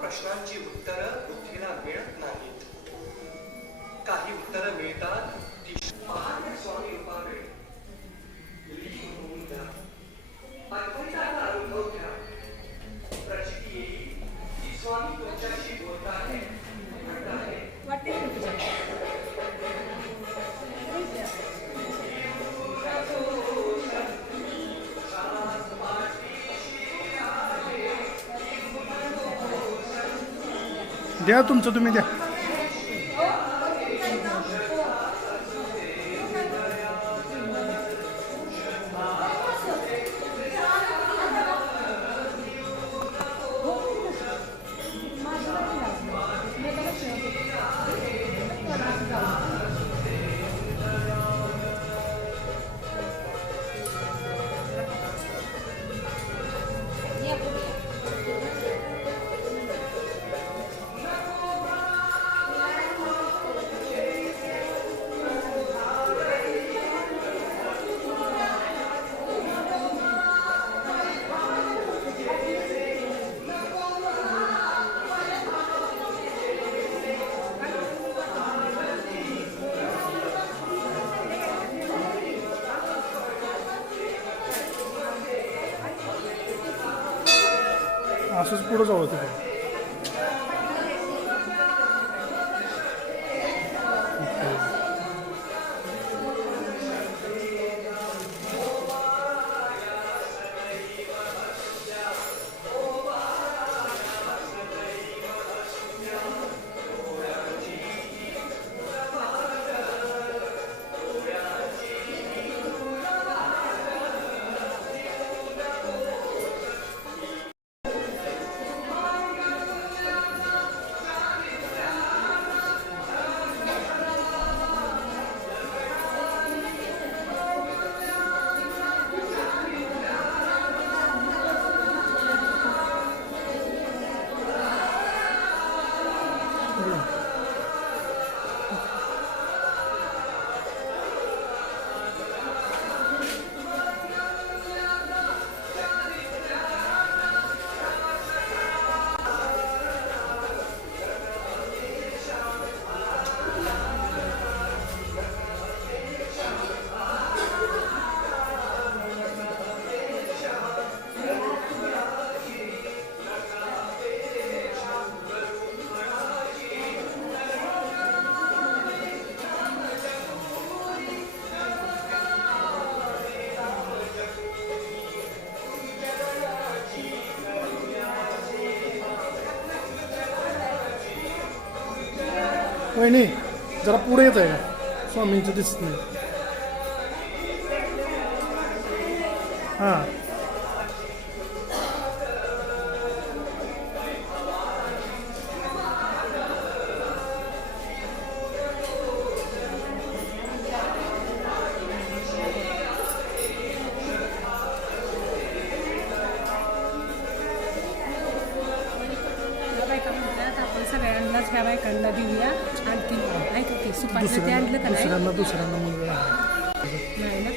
प्रश्नांची उत्तरं बुद्धीला मिळत नाहीत. काही उत्तरं मिळतात ती महान स्वामी रूपाने लीन होऊन द्या. अद्वैताचा अनुभव घ्या. प्रचिती येईल की स्वामी तुमच्याशी बोलताहे, म्हणताहे. द्या तुमचं तुम्ही द्या. असंच पुढं जाऊ तिकडे. वहिनी जरा पुढे येत आहे का? स्वामींचं दिसत नाही. हां सगळ्यांनाच ह्या बायकांना देऊया. आणखी ऐका की सुपाचं ते आणलं का? दुसऱ्यांना मुलगा नाही ना.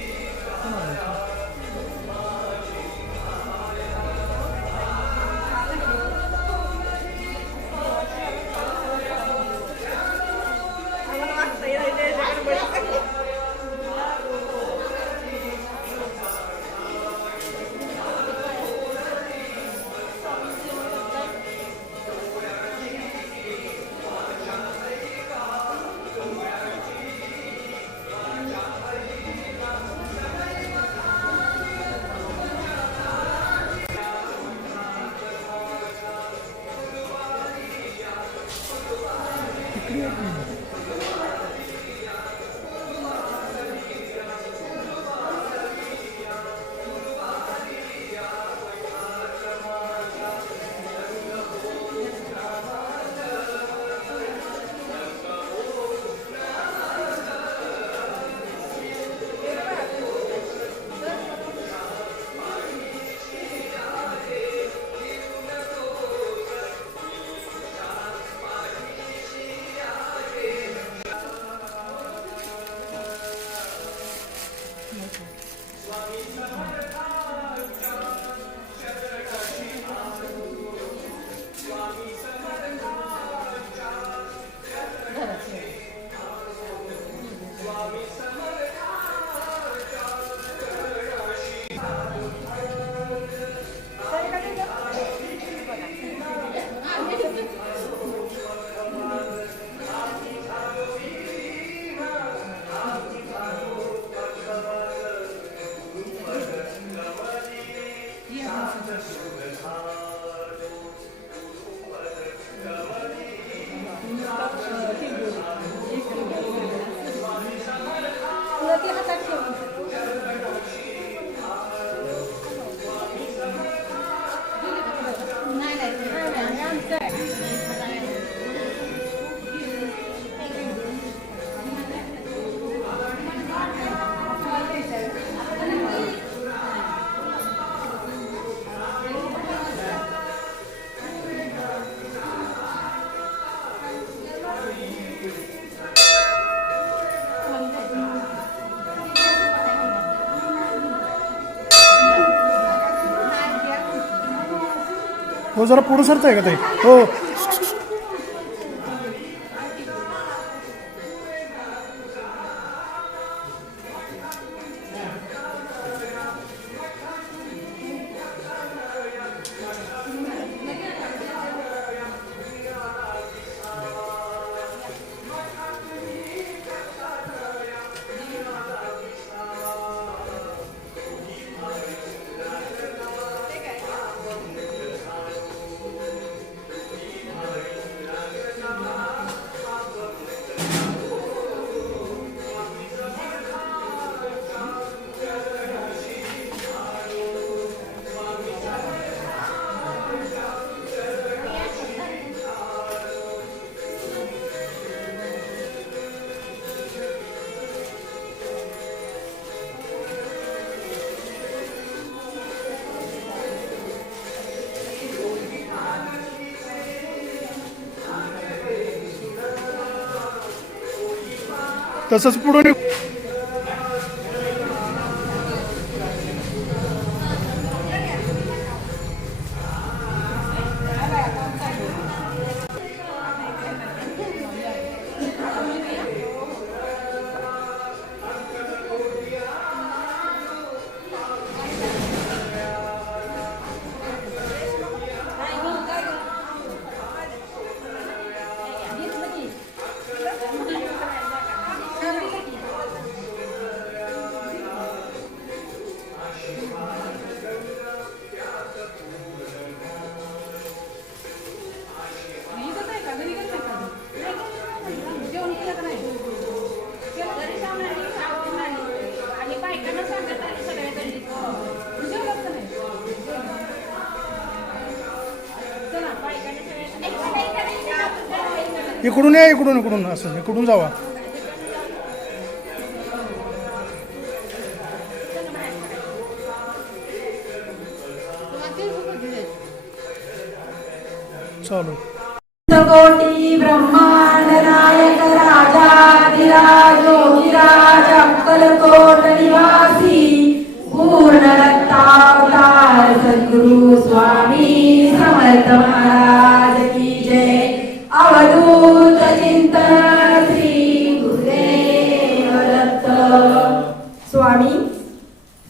हो जरा पुढं सरताय का ताई? हो तसंच पुढं निघ. इकडून या, इकडून असं इकडून जावा. चालू. कोटी ब्रह्मांड नायक राजाधिराज योगीराज अक्कलकोट निवासी पूर्ण दत्तावतार सद्गुरु स्वामी समर्थ महाराज की जय. अवधूत चिंतन श्री गुरुदेव दत्त. स्वामी,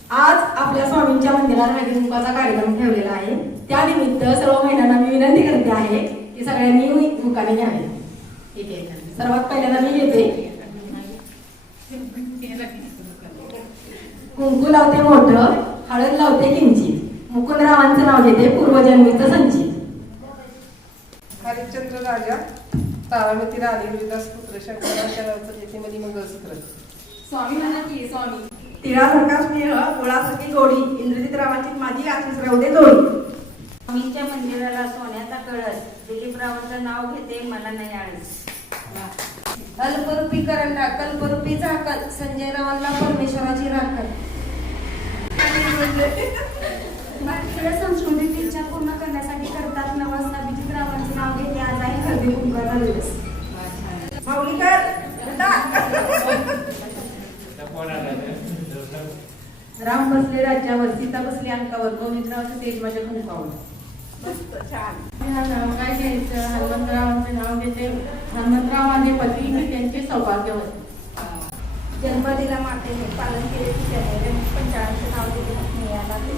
आज आपल्या स्वामींच्या मंदिरात हळदी कुंकवाचा कार्यक्रम ठेवलेला आहे. त्यानिमित्त सर्व महिलांना मी विनंती करते आहे की सगळ्यांनी मुखाने घ्यावे. ठीक आहे, सर्वात पहिल्यांदा मी येते. कुंकू लावते मोठं, हळद लावते किंचित, मुकुंदरावांचं नाव घेते पूर्वजन्मीचं संचित. हरिश्चंद्र राजा तारामती राणी रोहिदास पुत्र शंकराच्या नावाचं येथेमध्ये मंगळसूत्र. स्वामी म्हणा की स्वामी. तिळासारखा स्नेह गुळासारखी गोडी इंद्रजित रावाची माझी आशीष राहू दे जोडी. स्वामींच्या मंदिराला सोन्याचा कळस दिलीपरावांचं नाव घेते मला नाही आळस. अल्परूपी करंडा कल्परूपी झाकल संजय रावांना परमेश्वराची राखल. भारतीय संस्कृतीची इच्छा पूर्ण करण्यासाठी करतात नवस अभिजित रावांचे नाव घेते आज आहे हळदी कुंकवाचा दिवस. माऊलीकर राम बसले राज्यावर सीता बसली अंकावर गोविंदरावचं तेज माझ्या कुंकावर. नाव काय घ्यायचं हनुमंतरावांचे नाव घेते हनुमंतराव माझे पती मी त्यांचे सौभाग्यवती. जन्म दिला मातेने पालन केले तिच्याने पंचाळांचं नाव दिले स्नेहाला ते.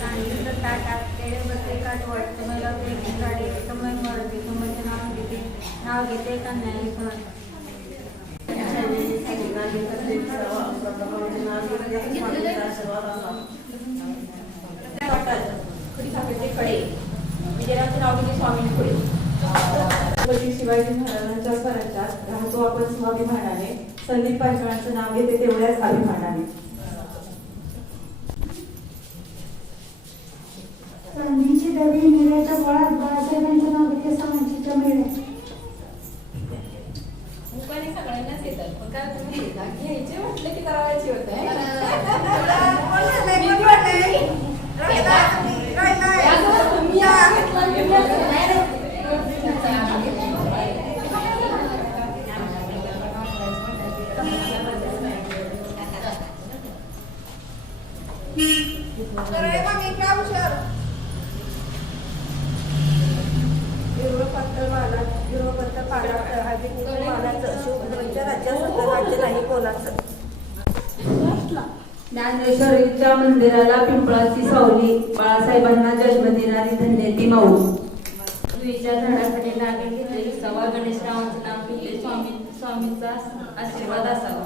सांगितलं ताटात केळे बसले काटवट तुम्हाला वेगळी गाडी कमल मरते तुमचे नाव घेते कन्याई पण. विजयरावचे नाव घेते स्वामी पुढे. छत्रपती शिवाजी महाराजांच्या स्वराज्यात राहतो आपण स्वाभिमानाने. संदीप पाटलांचं नाव घेते तेवढ्याच अभिमानाने. चांदीची डबी मिऱ्याच्या गोळ्यात बाळासाहेबांचं नाव घेते सावंतीच्या मेळ्यात. मुकाने सगळ्यांनाच येतात पण काय तुम्ही घ्यायचे म्हटलं की करावायचे होते. ज्ञानेश्वरीच्या मंदिराला पिंपळाची सावली बाळासाहेबांना जन्मदिनारी धन्य ती माऊली. जुईच्या झाडाकडे लागेल घेतले सवा गणेशरावांचं नाव घेतले स्वामींचा आशीर्वाद असावा.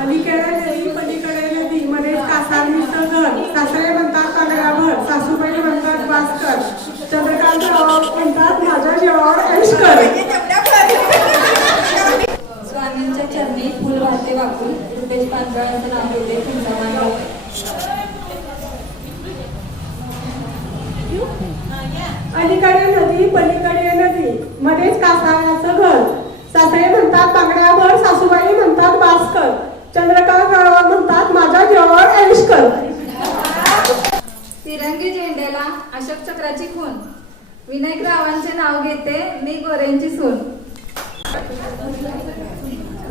अलीकडे नदी पलीकडे नदी मध्ये कासार मिसळ घर सासरे म्हणतात पांगराभर सासूबाई म्हणतात भास्कर चंद्रकांत राव म्हणतात माझ्या जीवावर ऐशकर. स्वामींच्या चरणी फुल वाहते वाकून रुपेश पांजळांचं नाव घेते चिंतामण राव. अलीकडे नदी पलीकडे नदी मध्येच कासाराचं घर सासरे म्हणतात पांगड्याभर सासूबाई म्हणतात भास्कर चंद्रकांत राव म्हणतात माझ्या जीवावर ऐशकर. तिरंगी झेंड्याला अशोक चक्राची खून विनायक रावांचे नाव घेते मी गोऱ्यांची सून.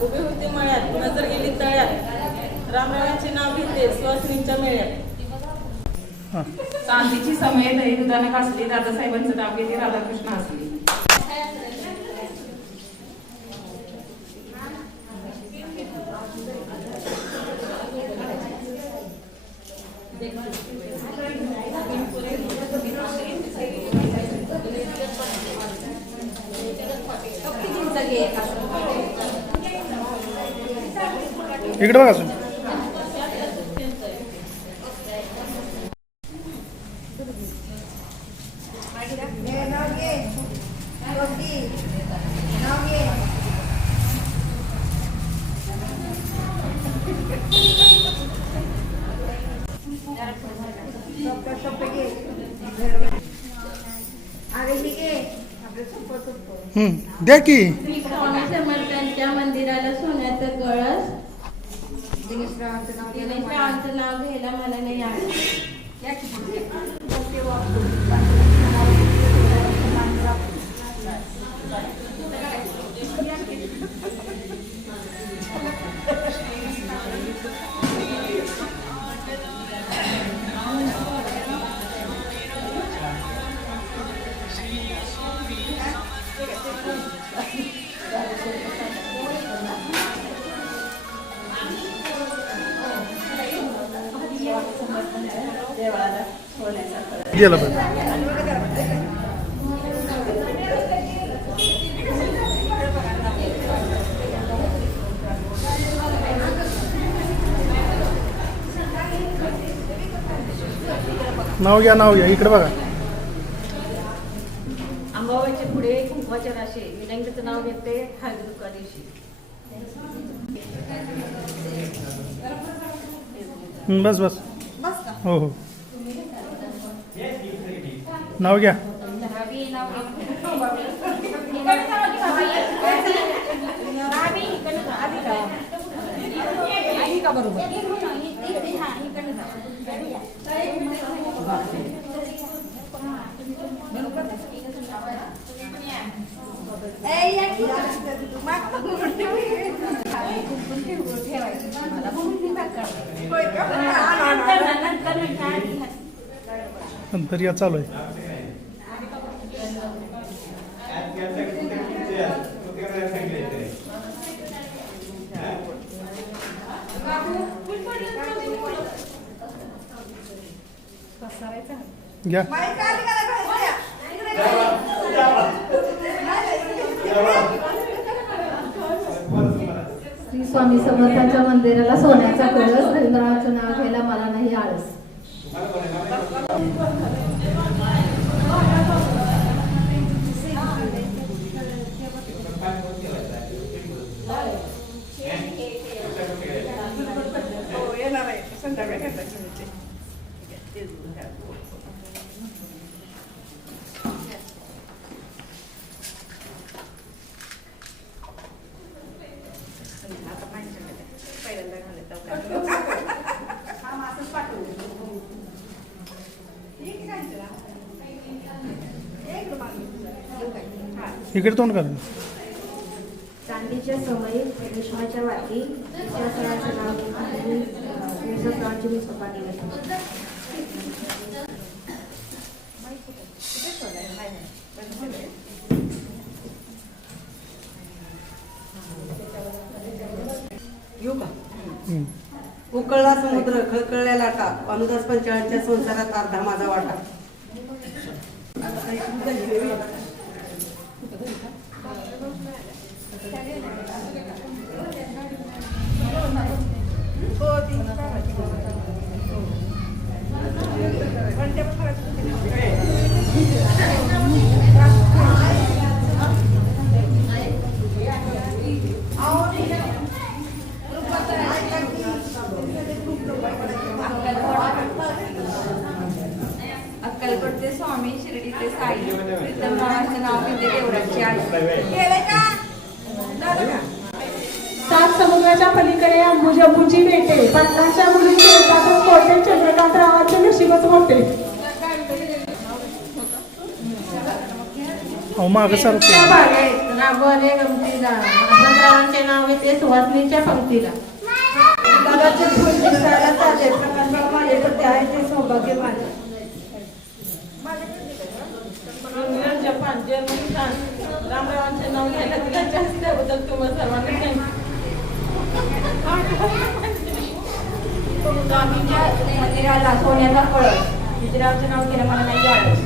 उभे होते मळ्यात नजर गेली तळ्यात रामरावांचे नाव घेते सुवासिनीच्या मेळ्यात. चांदीची समय दही दुधाने कासली दादासाहेबांचं नाव घेते राधाकृष्ण हसली. इकडे बघा तुम्ही. द्या की. स्वामी समर्थांच्या मंदिराला सोन्याचं कळस दिनेशरावांचं नाव घ्यायला मला नाही आलं. गेलं पाहिजे. नाव घ्या इकडे बघा. आंबाबाईच्या पुढे कुंकवाच्या राशी विनायकाचं नाव घेते हळदी कुंकवा दिवशी. बस हो हो नाव घ्या. दर्या चालू आहे. घ्या. श्री स्वामी समर्थांच्या मंदिराला सोन्याचा कळस रवींद्रनाथांचं नाव घ्यायला मला नाही आळस. येणार आहे संध्याकाळी घेतात. इकडे तोंड करा. चांदीच्या समयी रेशमाच्या वाटी तिच्या सणाचं नाव घेऊन सपाटी येऊ का? उकळला समुद्र खळखळल्या लाटा अनुदास पंचाळांच्या संसारात अर्धा माझा वाटा. अक्कलकोटचे स्वामी शिर्डीचे साई प्रीतमरावांचं नाव घेते देवराची आई. सात समुद्राच्या पलीकडे अंबुजंबूची बेटे पटनाच्या मुलींचे एकातच कोटे चंद्रकांत रावांचे नशीबच मोठे. माग सर राघवाने गमतीला वसंतरावांचे नाव घेते सुहासनीच्या पंक्तीला. इंग्लंड जपान जर्मनी फ्रान्स रामरावांचे नाव घ्यायला तिला जास्त त्याबद्दल तुम्हाला सर्वांना स्वामींच्या मंदिराला सोन्याचा कळस विजयरावचे नाव घेणं मला नाही आळस.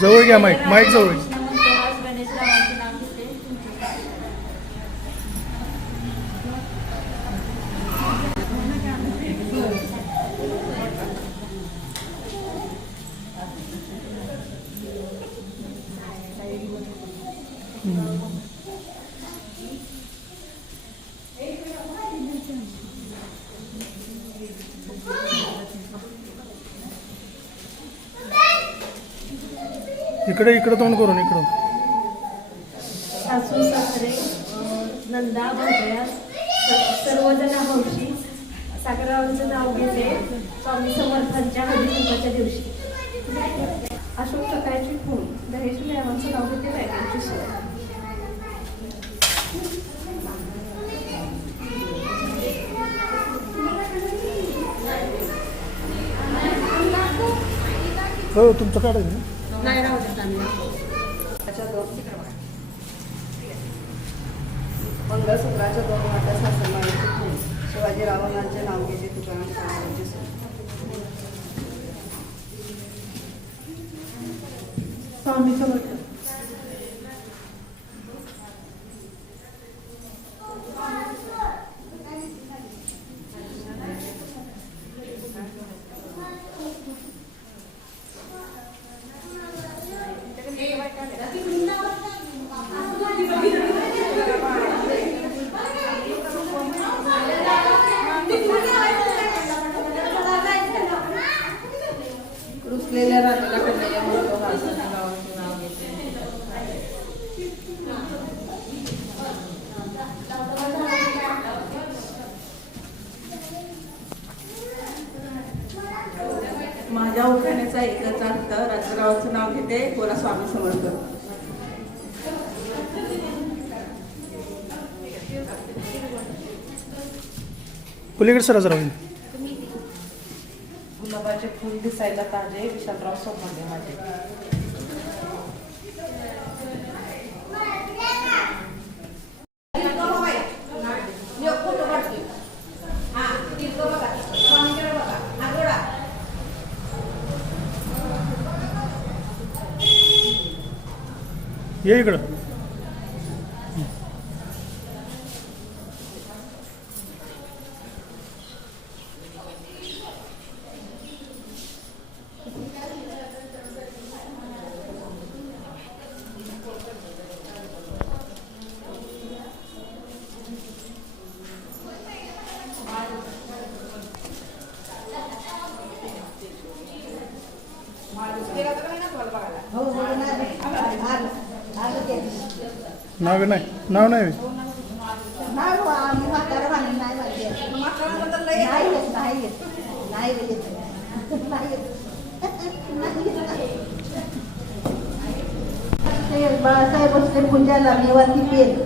जवळ घ्या. माईक जवळ. गणेशरावांचे नाव घेते. इकडे तोंड करून इकडं. सासू सासरे नंदा भोजया सर्वजण हौशी सागररावांचं नाव घेते स्वामी समर्थांच्या हळदी कुंकवाच्या दिवशी. अशोक सकाळची खून दहेश मेळावांचं नाव घेते बायकांची सोय. हो तुमचं काढायचं ना. नाही राहू देत आम्ही. मंगळसूत्राच्या 2 वाट्या सासरमाळ्याची खून शिवाजीरावांचे नाव घेते तुकाराम महाराजांची सून. स्वामी समर्थ. माझ्या उखाण्याचा एकच अर्थ राजरावाचं नाव घेते बोला स्वामी समर्थ. पलीकडे सर जरा गुलाबाचे फुल दिसायला ताजे विशालराव सोमवंते माझे. ये इकडं. नाव नाही नाव नाही बाळासाहेब बसले पूजाला निवासी पेन.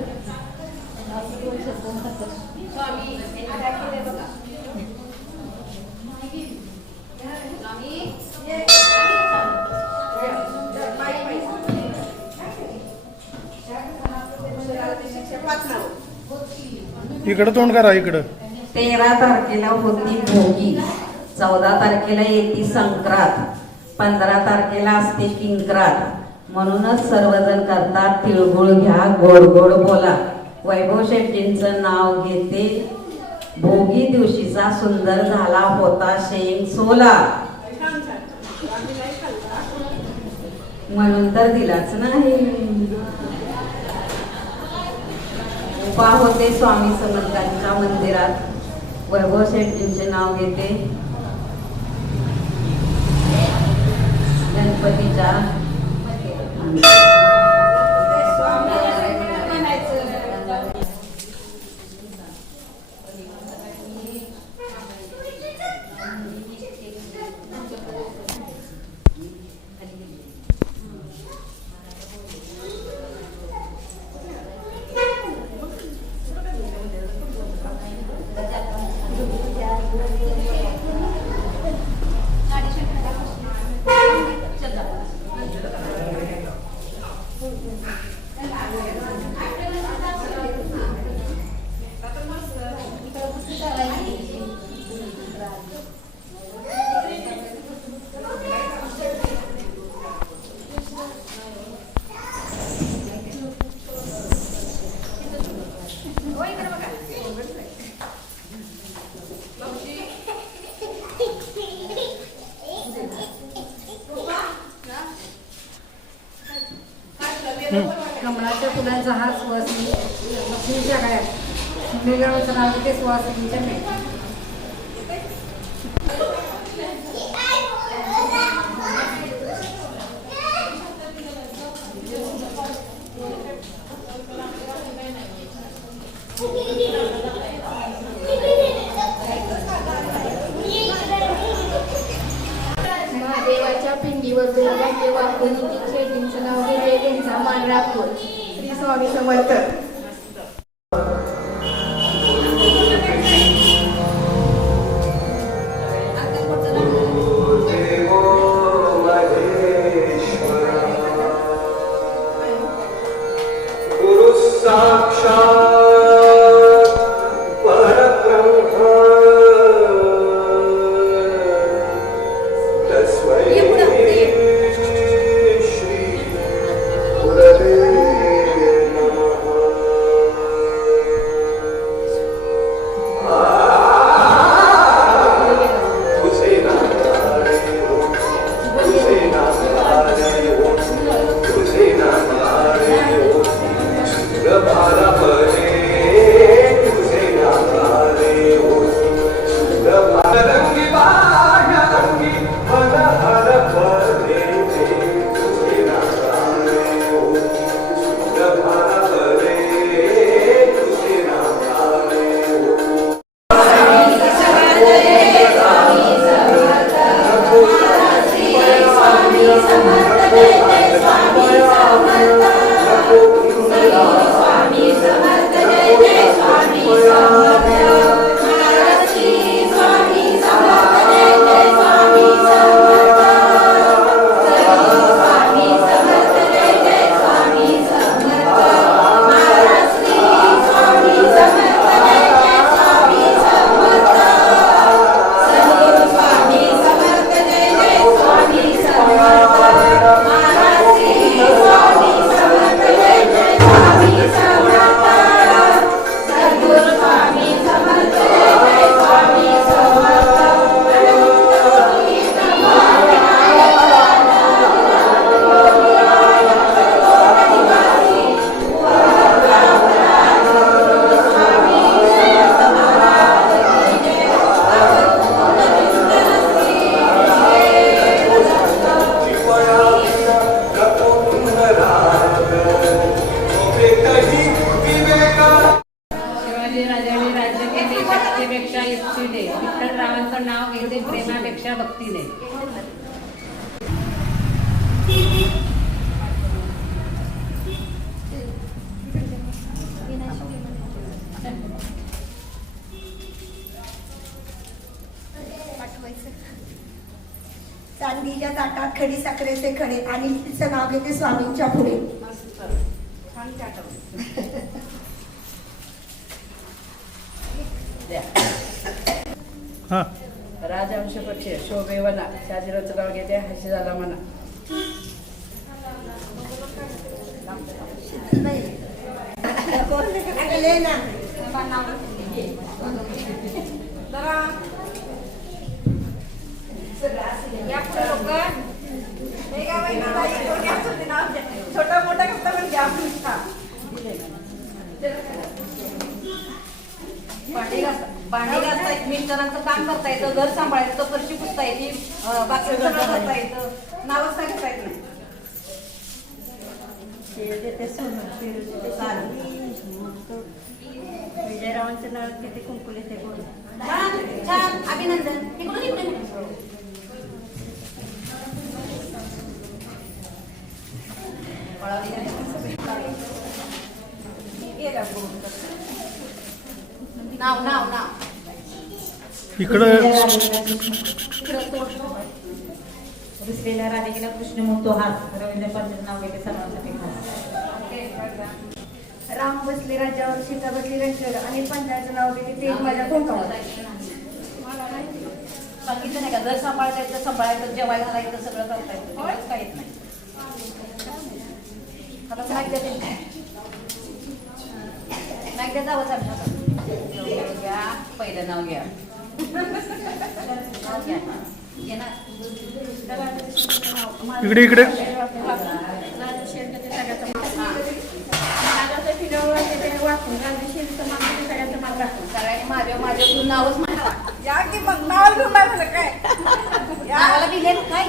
इकडं तोंड करा इकडं. 13 तारखेला होती भोगी, 14 तारखेला येते संक्रांत, 15 तारखेला असते किंक्रांत. म्हणूनच सर्वजण करतात तिळगुळ घ्या गोड गोड बोला. वैभव शेट्टींचं नाव घेते भोगी दिवशीचा सुंदर झाला होता शेंग सोला. म्हणून तर दिलाच नाही. उपा होते स्वामी समर्थांच्या मंदिरात. वैभव शेट्टींचे नाव घेते गणपतीच्या. कमळाच्या फुलांचा हा सुवासिनी लक्ष्मीच्या गळ्यात शिंदेगावचं नाव ते सुवासिनीच्या नाही. महादेवाच्या पिंडीवर दुर्गाचे वाकून शेतींचं नाव घेते त्यांचा मान राखून. श्री स्वामी समर्थ. श्री गुरवे नमः. प्रेमापेक्षा युक्तीने, विठ्ठलरावांचं नाव घेते प्रेमापेक्षा भक्तीने. चांदीच्या ताटात खडी साखरेचे खडे आणि तिचं नाव घेते स्वामींच्या पुढे. हां राजवंश पक्ष शोभेवना शाजीराचं नाव घेते हशी झाला म्हणा. छोटा मोठा कसं पण घ्या. भांडी घासता येत, मिस्टरांचं काम करता येतं, घर सांभाळायचं, फरशी पुसता येते, बाकी करता येतं, नावच सांगता येत नाही. विजयरावांचं नाव किती कुंकुले ते बोल. छान अभिनंदन. इकडून इकडे नाव नाव नाव इकडं रुसलेल्या राधिकेला कृष्णमूर्तो हात रवींद्र पंडित नाव घेते सर्वांसाठी खास. राम बसले राज्यावर सीता बसली रंगेवर आणि पंचायतचं नाव घेते ते माझ्या कोंकावर. सांगितलं नाही का, घर सांभाळता येतं, सांभाळायचं, जेवायला घालायचं, सगळं करता येतं, तेवढंच काही येत नाही. आता सांगितलं ते नाही जावंच आमच्या घ्या, पहिलं नाव घ्या. नाव घ्या. घे ना. इकडे इकडे माझ्या तू नावच म्हणा. या की मग नावाला घेऊन काय झालं काय? नावाला दिले काय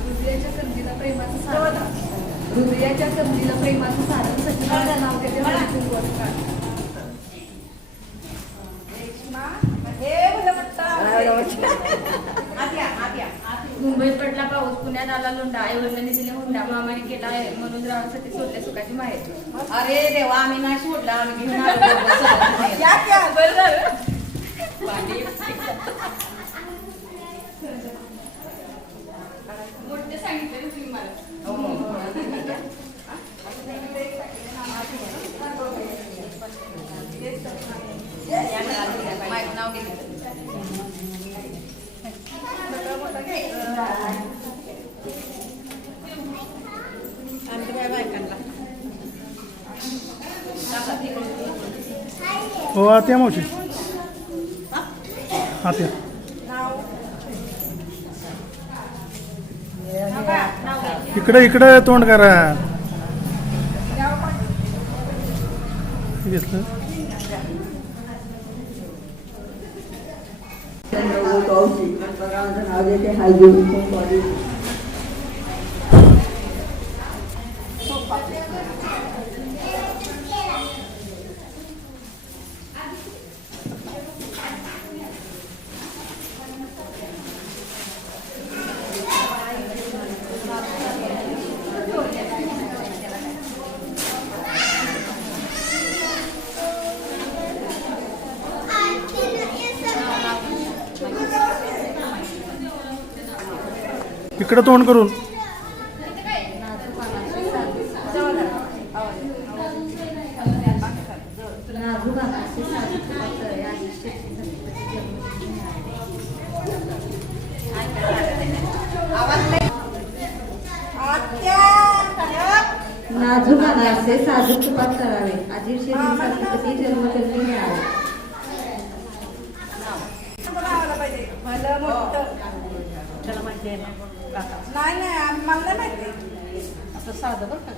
हृदयाच्या कंदीला प्रेमाचं सारण. हृदयाच्या कंदीला प्रेमाचं सारण सचिवाचं नाव घेते मुंबईत पडला पाऊस, पुण्यात आला लोंढा, आईवडिलांनी दिले हुंडा, मामाने केला आहे म्हणून रावासाठी सोडले सुखाची माहेर. अरे देवा, आम्ही नाही सोडला, आम्ही घेऊन आलो. बरं झालं. मोठे सांगितले तुम्ही मला. माझं नाव घेतलं. हो आत्या मावशी आत्या इकडे इकडे तोंड करा. घेतलं नाव घेते हळदी. इकडे तोंड करून नाजूक अनारसे साजूक तुपात करावे, अजीब शेती कधी जन्मजन्मी मिळावे. मला मोठं त्याला माहिती आहे ना काका. नाही नाही मला नाही माहिती. असं साधं बरं का.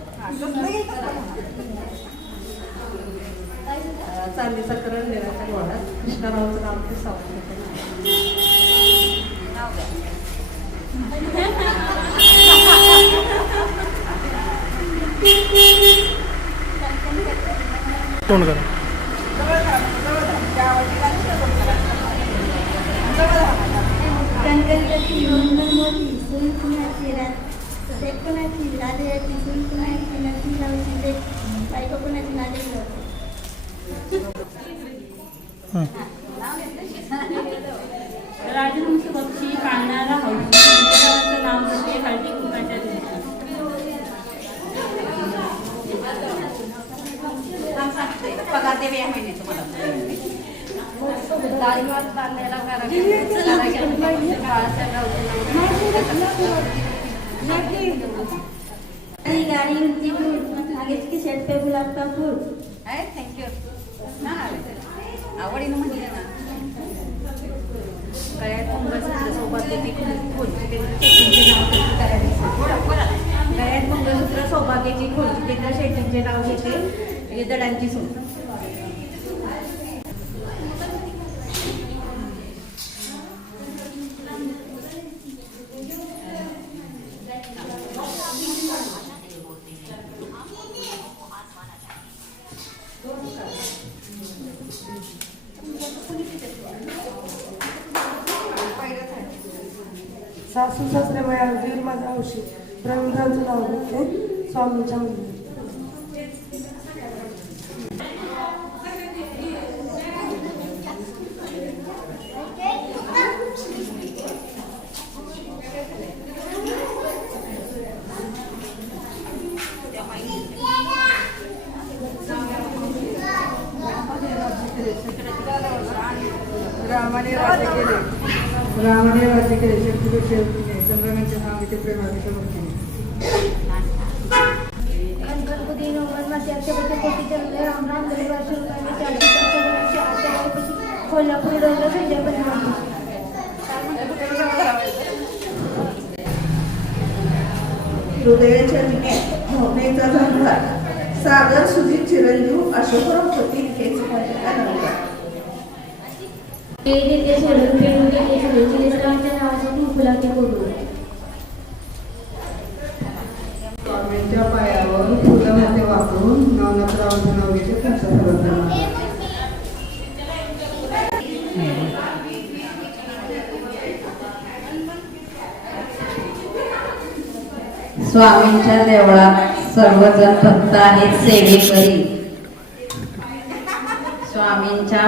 चांदीचा करण देण्याच्या गोळ्यात कृष्णरावचं नाव ते सावध. तोंड करा. गणपती मंगल मोठी सून कुणाची रात कुणाची लाजयाची सून कुणाची नदी लावची दे बायको कुणाची लाजली लावते. राजहंस पक्षी पाळणारा हौशी तुमच्या नाव होते हळदी कुंकाच्या दिवशी. पगार देवे या महिने तुम्हाला गाडी उंची फूल आगेच की शेट पे गुलाब का फूल. थँक्यू आवडीनं म्हणलं ना. गळ्यात मंगळसूत्र सौभाग्याची खुर्ची गळ्यात मंगळसूत्र सौभाग्याची खुर्ची ते शेट्टींचे नाव घेते दडांची सून. सासू सासरे माझ्या वीर माझा हौशी रवींद्रांचं नाव घेते स्वामींच्या मुली. रामाने राज्य केले शेवटी चंद्रकांतच्या नावाचे प्रेमाचे मूर्ती. गणपती नवमन मासे अक्षरपती कोटी चंद्र राम राम दरबार शिवकाने 40 8 कोल्हापूर डोंगर संजयपती. हृदयाच्या भावनेचा झंकार सागर सुजित चिरंजीव अशोकराव पती हेच देते सोडून पेरून देते सोडून चिलेसरावांच्या नावाचा फुलाचे बोलून. स्वामींच्या पायावर फुलामध्ये वापरून नवनाथरावांचं नाव घेते त्यांचा सर्वांना. स्वामींच्या देवळात सर्वजण भक्त आहेत सेवेकरी. स्वामींच्या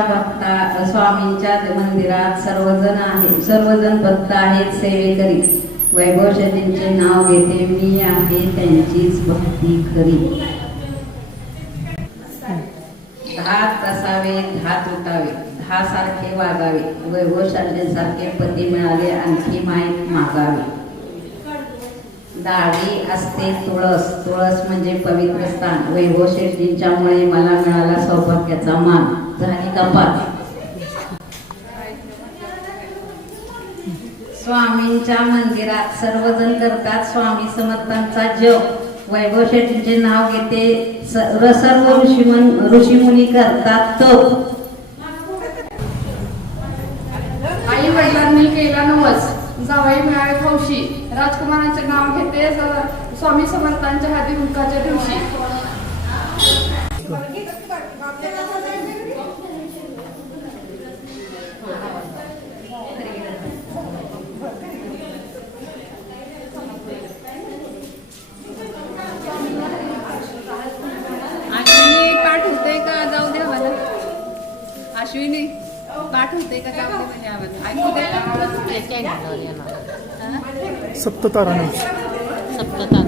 मंदिरात सर्वजण भक्त आहेत सेवेकरी. वैभव शेट्टींचे नाव घेते मी आहे त्यांचीच भक्ती खरी. धात असावे धात उठावे 10 सारखे वागावे. वैभव शेट्टींसारखे पती मिळाले आणखी माहीत मागावे. दाढी असते तुळस तुळस म्हणजे पवित्र स्थान. वैभव शेट्टींच्यामुळे मला मिळाला सौभाग्याचा मान. झाली कपात. स्वामींच्या मंदिरात सर्वजण करतात स्वामी समर्थांचा जप. वैभव शेट्टींचे नाव घेते सर्व ऋषीमुनी करतात तप. आई वडिलांनी केला नवस जावई मिळाले हौशी. राजकुमारांचे नाव घेते स्वामी समर्थांच्या हळदी कुंकाच्या दिवशी. अश्विनी पाठ होते का जाऊ द्या मला. अश्विनी पाठ होते का जाऊ दे म्हणजे आवाज ऐकू दे का. सप्ततारा सप्ततारा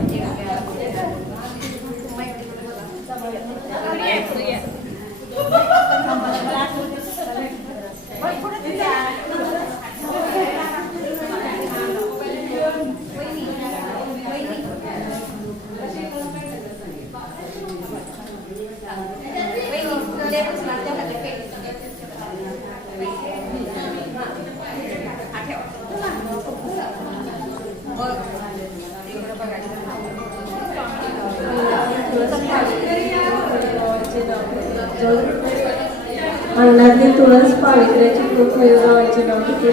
अंगणातली तुळस पावित्र्याची खूप मयूररावांचे नाव घेते.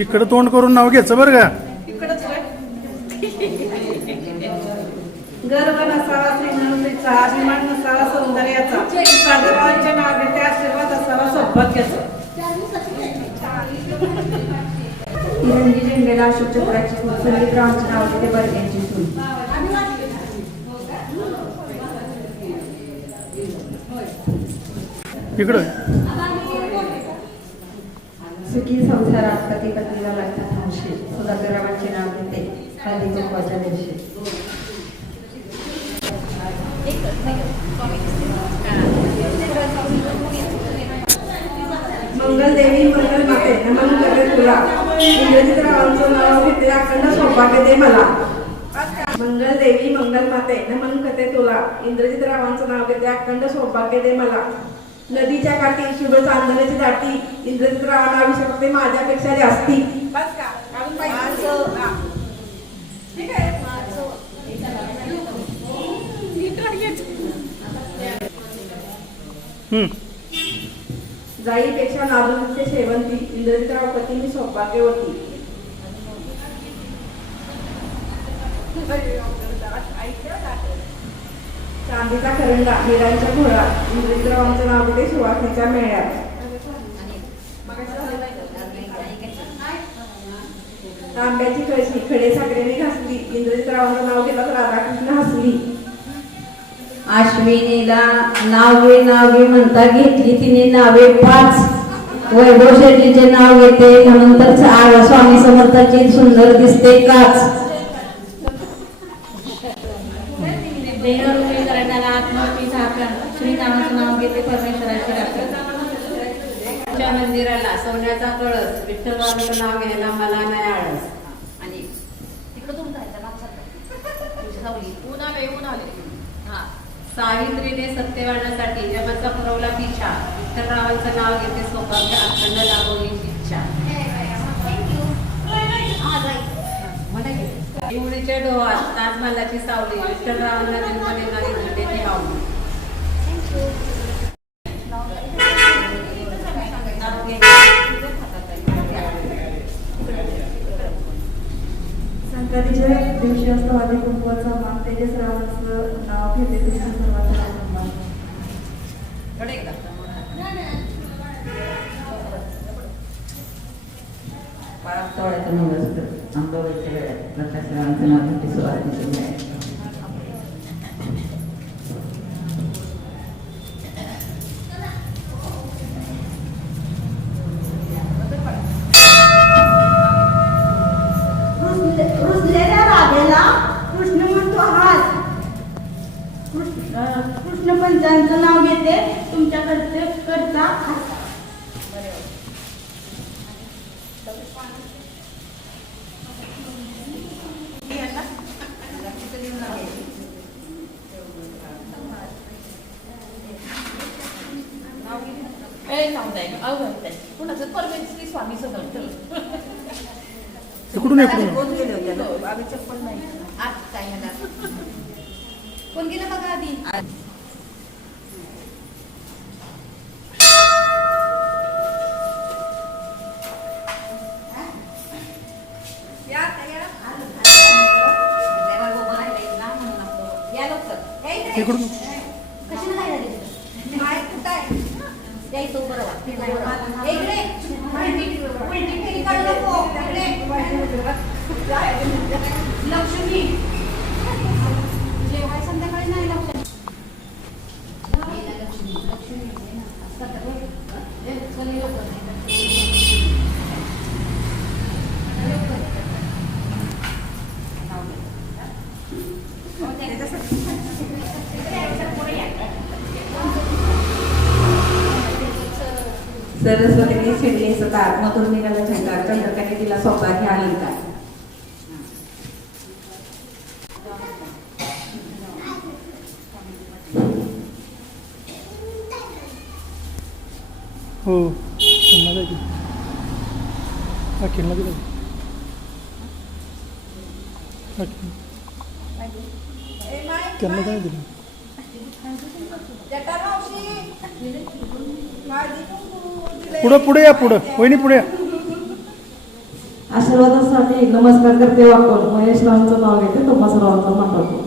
इकडे तोंड करून नाव घ्यायचं बरं का. गर्व नसावा श्रीमंतीचा, अभिमान नसावा सौंदर्याचा, साधुरावांचे नाव घेते आशीर्वाद असावा सौभाग्याचा. तिरंगी झेंडेला अशोक चक्राची फूल, संगीतरावांचे नाव घेते बर्ग्यांची सून. इकडं सुखी संसारात पती पत्नीला लागतात हौशी, सुधाकररावांचे नाव घेते हळदीच्या कुंकवाच्या दिवशी. मंगलदेवी मंगल माते नमन करते तुला, इंद्रजितरावांचं नाव घेते अखंड सौभाग्य दे मला. मंगलदेवी मंगल माते नमन करते तुला, इंद्रजितरावांचं नाव घेते अखंड सौभाग्य दे मला. नदीच्या काठी शुभ चांदण्याची दाटी, इंद्रजितरावांना अभिषेक माझ्यापेक्षा जास्ती. जाईपेक्षा नाजुकते शेवंती, इंद्रजितराव पती मी सौभाग्यवती. चांदीचा करंडा हिरांच्या घोळा, इंद्रजितरावांचं नाव घेते सुवासनीच्या मेळ्यात. तांब्याची कळशी खडे साखरेने घासली, इंद्रजितरावांचं नाव घेतात राधाकृष्ण हसली. अश्विनीला नावे म्हणता घेतली तिने नावे 5. वैभव शेट्टीचे नाव घेते म्हणून तर स्वामी समर्थाची सुंदर दिसते काच. देहरूपी करण्याला आत्मरूपी झाकण, श्रीरामाचं नाव घेते परमेश्वराची राखण. मंदिराला सोन्याचा कळस, विठ्ठलरावांचं नाव घ्यायला मला नाही आळस. आणि तिकडं सावित्रीने सत्यवानासाठी जगाचा पुरवला पिछा, विठ्ठलरावांचं नाव घेते सौभाग्य अखंड लाभवण्याची इच्छा. इवळीच्या डोहात ताजमहालाची सावली, विठ्ठलरावांना जन्म देणारी झेंड्याची हावली. संक्रांतीच्या दिवशी असतो हळदी कुंकवाचा मान, तेजसरावांचं नाव घेते कृष्ण सर्वांचा नाव. पारातोळ्याचं नवरस्त्र, अंबाबाईच्या वेळात प्रकाशरावांचं नाव घेते सुवासनीच्या मेळ्यात. रुजलेल्या राधेला कृष्ण म्हणतो हात, कृष्ण पंचांचं नाव घेते तुमच्याकडचे करता हात. स्वामी समर्थ इकडून कोण गेले होते आम्ही चप्पल नाही आज काय कोण गेलं बघा आधी. इकडून कशाला काय झाले काय कुठं यायचं बरं वाटतं इकडे उलटी फेरी काढ नको लक्ष्मी जेवाय संध्याकाळी नाही लक्ष्मी सरस्वतीने शिरले सतार, मधुर निघाला झंकार, चंद्रकाने तिला सौभाग्य अलंकार. हो त्यांना काय केलं, अखिलला दिलं, त्यांना काय दिलं. पुढं पुढे या, पुढं वहिनी पुढे या. आशीर्वादासाठी नमस्कार करते वापर महेश रावांचं नाव घेते तोमास रावांचा मानतो.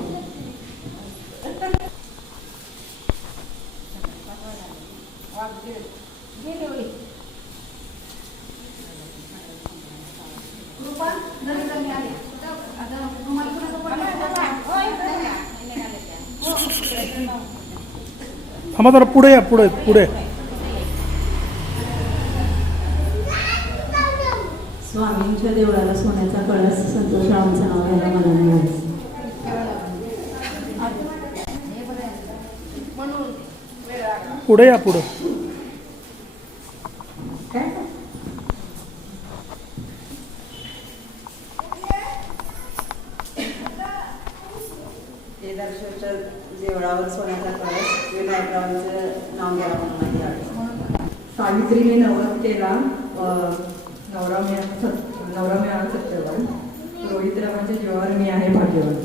थांबा जरा पुढे या, पुढे पुढे. स्वामींच्या देवळाला सोन्याचा कळस संतोषरावांचं नाव घ्यायला मला मिळालं. पुढे या, पुढे. केदारेश्वरच्या देवळावर सोन्याचा कळस विनायकरावांचं नाव घ्यायला मला माहिती आहे. सावित्रीने नवस केला, नवरा मिळाला सत्यवान. रोहितरावांच्या जीवावर मी आहे भाग्यवान.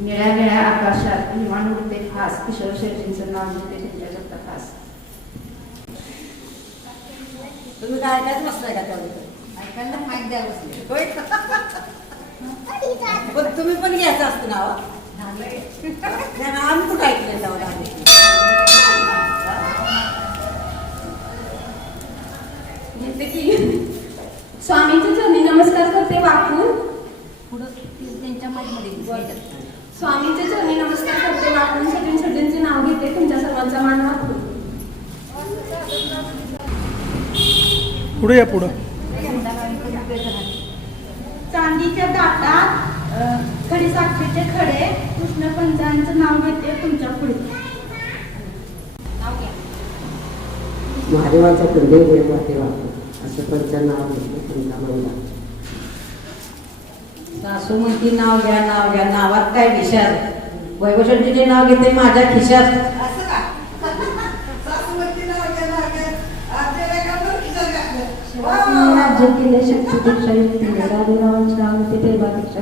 निळ्या निळ्या आकाशात विमान उडते खास, किशोर शेट्टींचं नाव घेते त्यांच्या जगता खास. तुम्ही काय काय बसलाय का त्यावर? ऐकायला माहीत द्या बसले. पण तुम्ही पण घ्यायचं असतं नाव. आम्ही कुठं ऐकलं त्यावर आम्ही. स्वामींच्या चरणी नमस्कार करते वाकून. पुढं त्यांच्या मध्ये स्वामींच्या चरणी नमस्कार करते वाकून. सगळ्यांचे नाव घेते तुमच्या सर्वांचा मान राखून. पुढे या, पुढं. चांदीच्या ताटात खडीसाखरेचे खडे, कृष्णपंचांचं नाव घेते तुमच्या पुढे. महादेवाचा कुलदेव देवते वापर असं पंचांना नाव घेतलं तुमचा महिला. सासू म्हणती नाव घ्या, नाव घ्या, नावात काय विचार. वैभवशंतीचे नाव घेते माझ्या खिशात. राज्य केले शक्तीपेक्षा युक्तीने, राजेरावांच्या नाव घेते देवापेक्षा.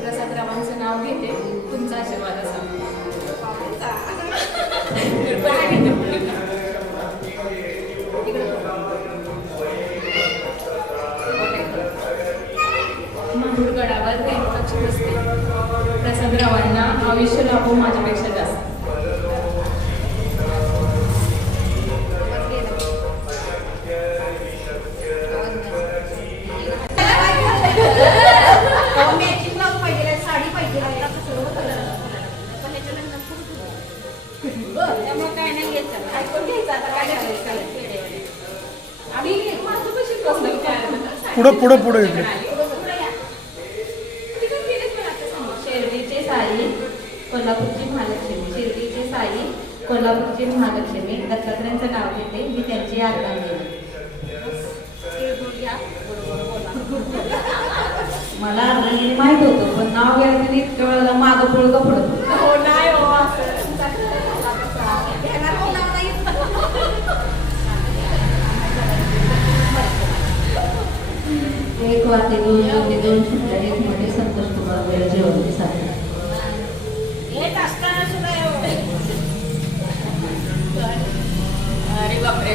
प्रसादरावांचं नाव घेते तुमचा आशीर्वाद असा. माहूरगडावर रेणुकाची बसते, प्रसादरावांना आयुष्य लाभो माझ्यापेक्षा जास्त. त्यामुळे काय नाही घ्यायचं, ऐकून घ्यायचं. आता काय आम्ही माझं कशी बसलं पुढं पुढं पुढे इकडे. शिर्डीचे साई कोल्हापूरची महालक्ष्मी, शिर्डीचे साई कोल्हापूरची महालक्ष्मी. दत्तात्रयांचं नाव घेते मी त्यांची आराधना. मला अर्धगिरी माहित होतं, पण नाव घ्यायचं इतक्या वेळेला मागं पुढं पडत. एक वाटे दोन वाटे दोन सुट्ट्या, एक मध्ये संतोष कुमार वेळ जेवण साधे. अरे बापरे,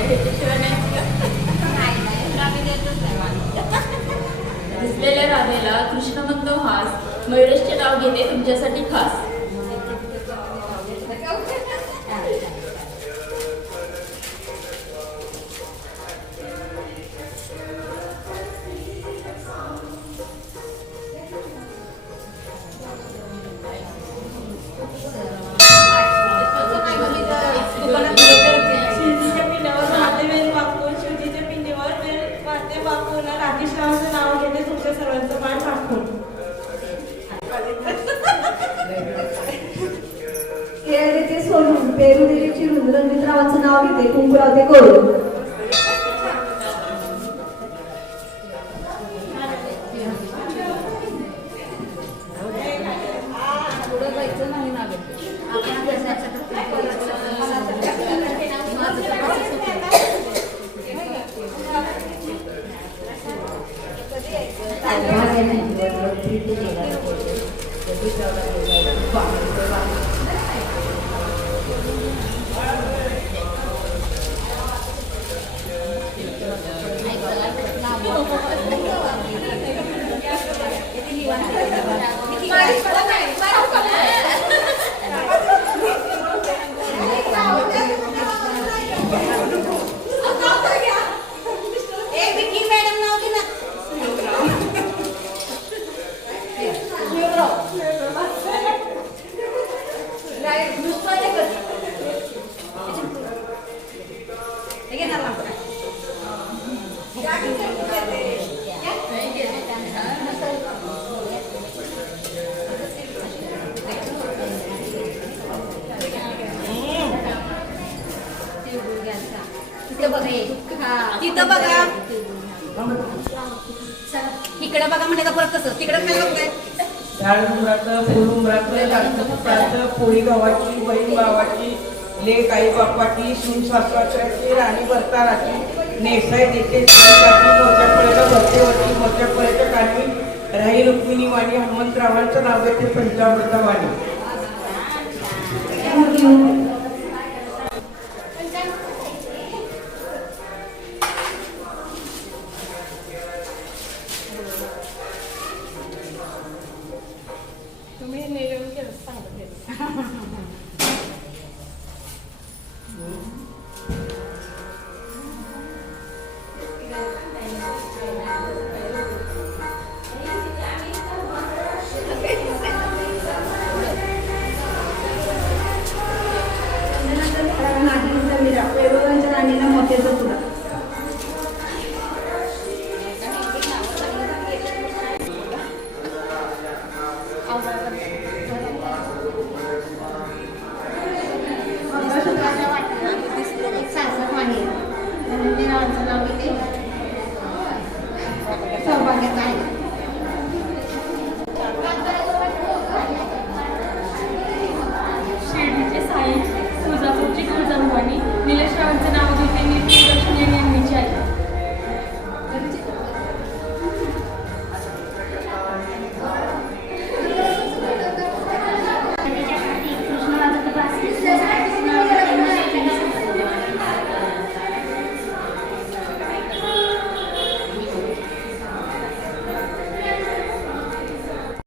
दिसलेल्या राधेला कृष्ण म्हणतो हास, मयुरेशचे नाव घेते तुमच्यासाठी खास. राजेशरावांचं नाव घेते तुमच्या सर्वांचं मान राखून. केरळचे सोनून, पेरुदेवी चिरून, रणजितरावांचं नाव घेते कुंकुराव ते करून. भाग आहे नाही तिथं बघा, इकडे बघा म्हणजे का परत कसं तिकडे काय बघताय? झाड उमराचं, फुल उमराचं, झाडचं फुटाचं, पोळी गावाची, बहीण गावाची, लेक आई बापाची, सून सासवाची, राणी भरताराची, नेसाय देते मोठ्या फळ्याला भरते होती, मोठ्या फळ्याच्या काढवी राही रुक्मिणी वाणी, हनुमंतरावांचं नाव येते पंचामृत वाणी. तुम्ही नेलेलं सांगत